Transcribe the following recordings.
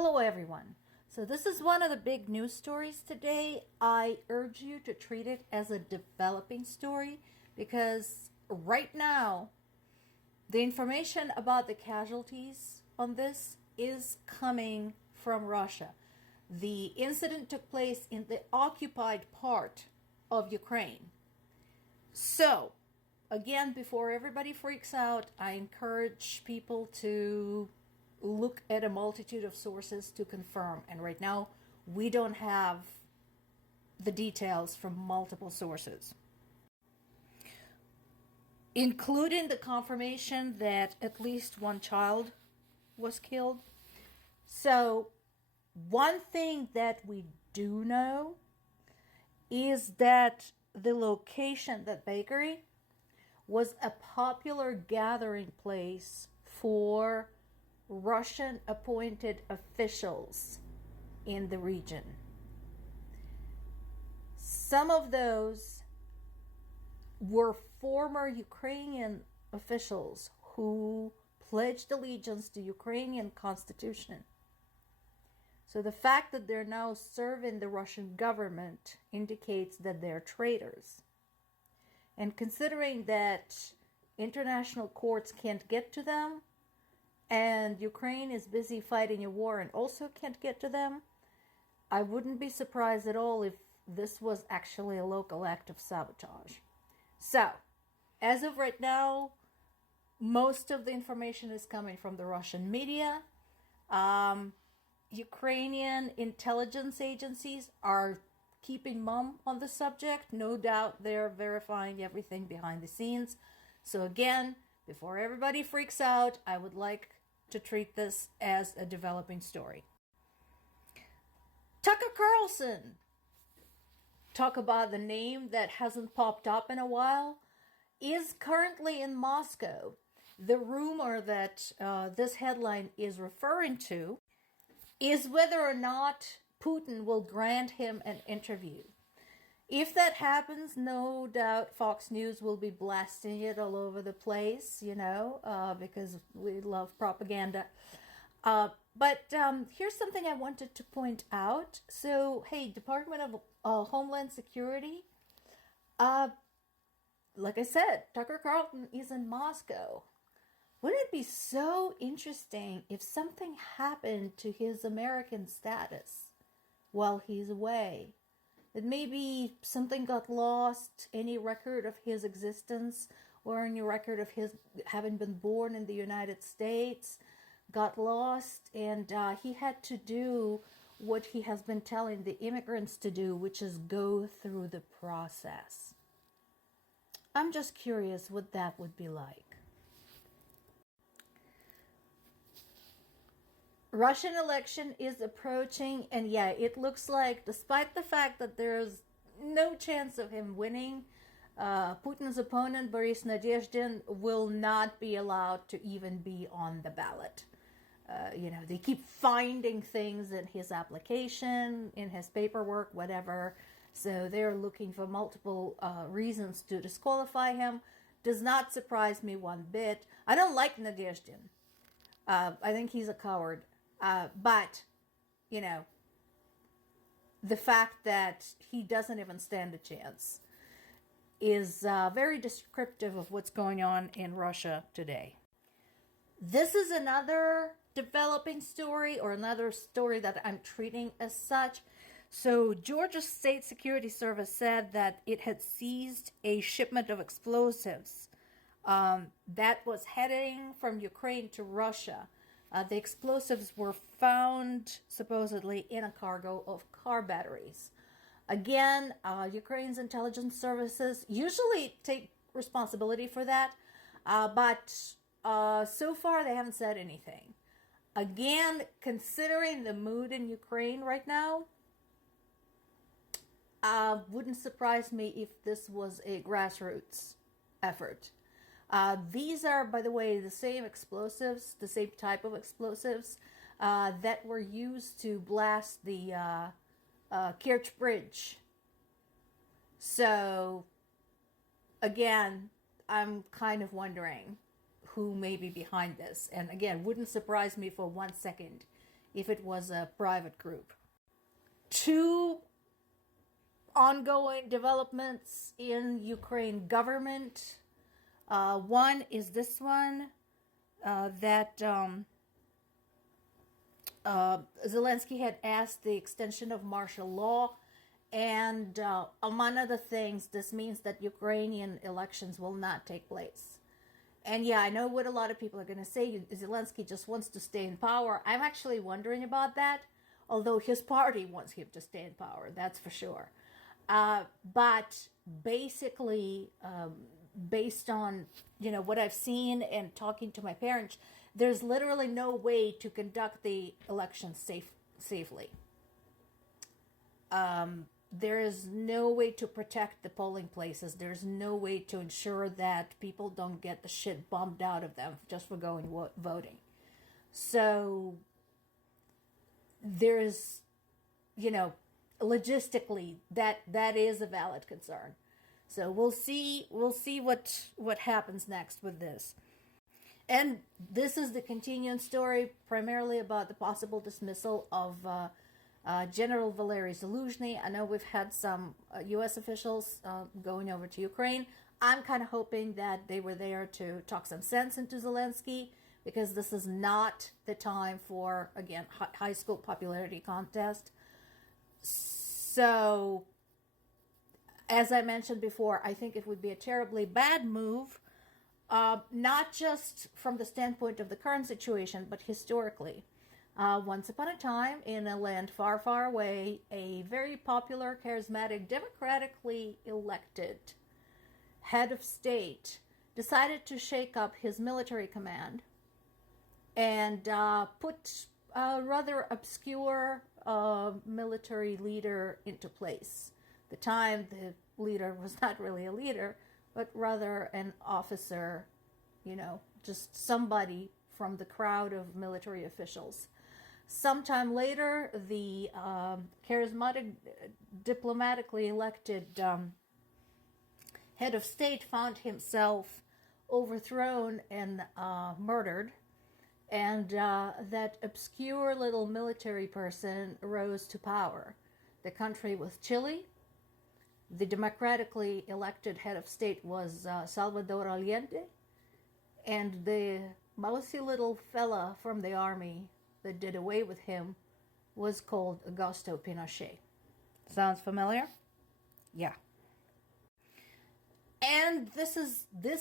Hello everyone. So this is one of the big news stories today. I urge you to treat it as a developing story because right now the information about the casualties on this is coming from Russia. The incident took place in the occupied part of Ukraine. So, again, before everybody freaks out, I encourage people to look at a multitude of sources to confirm. And right now, we don't have the details from multiple sources, including the confirmation that at least one child was killed. So, one thing that we do know is that the location, that bakery, was a popular gathering place for Russian appointed officials in the region. Some of those were former Ukrainian officials who pledged allegiance to Ukrainian constitution. So the fact that they're now serving the Russian government indicates that they're traitors. And considering that international courts can't get to them, and Ukraine is busy fighting a war and also can't get to them, I wouldn't be surprised at all if this was actually a local act of sabotage. So, as of right now, most of the information is coming from the Russian media. Ukrainian intelligence agencies are keeping mum on the subject. No doubt they're verifying everything behind the scenes. So again, before everybody freaks out, I would like to treat this as a developing story. Tucker Carlson, talk about the name that hasn't popped up in a while, is currently in Moscow. The rumor that this headline is referring to is whether or not Putin will grant him an interview. If that happens, no doubt Fox News will be blasting it all over the place, because we love propaganda. But here's something I wanted to point out. So, hey, Department of Homeland Security, like I said, Tucker Carlson is in Moscow. Wouldn't it be so interesting if something happened to his American status while he's away? That maybe something got lost, any record of his existence or any record of his having been born in the United States got lost, and he had to do what he has been telling the immigrants to do, which is go through the process. I'm just curious what that would be like. Russian election is approaching, and yeah, it looks like, despite the fact that there's no chance of him winning, Putin's opponent, Boris Nadezhdin, will not be allowed to even be on the ballot. They keep finding things in his application, in his paperwork, whatever. So they're looking for multiple reasons to disqualify him. Does not surprise me one bit. I don't like Nadezhdin. I think he's a coward. But, the fact that he doesn't even stand a chance is very descriptive of what's going on in Russia today. This is another developing story, or another story that I'm treating as such. So Georgia State Security Service said that it had seized a shipment of explosives that was heading from Ukraine to Russia. The explosives were found supposedly in a cargo of car batteries. Again, Ukraine's intelligence services usually take responsibility for that, but so far they haven't said anything. Again, considering the mood in Ukraine right now, wouldn't surprise me if this was a grassroots effort. These are, by the way, the same explosives, the same type of explosives that were used to blast the Kerch Bridge. So, again, I'm kind of wondering who may be behind this. And again, wouldn't surprise me for 1 second if it was a private group. Two ongoing developments in Ukraine government. One is this one, that Zelensky had asked the extension of martial law, and among other things, this means that Ukrainian elections will not take place. And yeah, I know what a lot of people are going to say. Zelensky just wants to stay in power. I'm actually wondering about that, although his party wants him to stay in power, that's for sure. But basically, based on what I've seen and talking to my parents, there's literally no way to conduct the election safely. There is no way to protect the polling places. There's no way to ensure that people don't get the shit bombed out of them just for going voting. So there's, logistically, that is a valid concern. So we'll see what happens next with this. And this is the continuing story, primarily about the possible dismissal of General Valery Zaluzhny. I know we've had some U.S. officials going over to Ukraine. I'm kind of hoping that they were there to talk some sense into Zelensky, because this is not the time for, again, high school popularity contest. So, as I mentioned before, I think it would be a terribly bad move, not just from the standpoint of the current situation, but historically. Once upon a time, in a land far, far away, a very popular, charismatic, democratically elected head of state decided to shake up his military command and put a rather obscure military leader into place. At the time, the leader was not really a leader, but rather an officer, just somebody from the crowd of military officials. Sometime later, the charismatic, diplomatically elected head of state found himself overthrown and murdered, and that obscure little military person rose to power. The country was Chile. The democratically elected head of state was Salvador Allende, and the mousy little fella from the army that did away with him was called Augusto Pinochet. Sounds familiar? Yeah. And this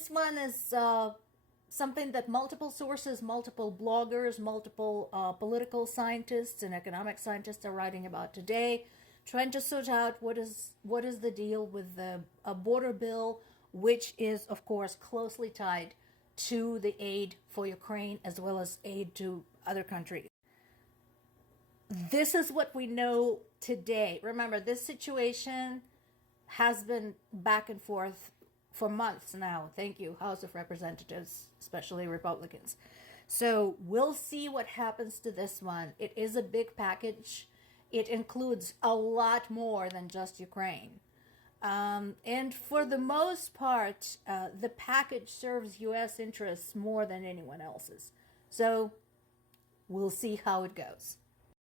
one is something that multiple sources, multiple bloggers, multiple political scientists and economic scientists are writing about today, trying to sort out what is the deal with the border bill, which is, of course, closely tied to the aid for Ukraine as well as aid to other countries. This is what we know today. Remember, this situation has been back and forth for months now. Thank you, House of Representatives, especially Republicans. So we'll see what happens to this one. It is a big package. It includes a lot more than just Ukraine. And for the most part, the package serves U.S. interests more than anyone else's. So we'll see how it goes.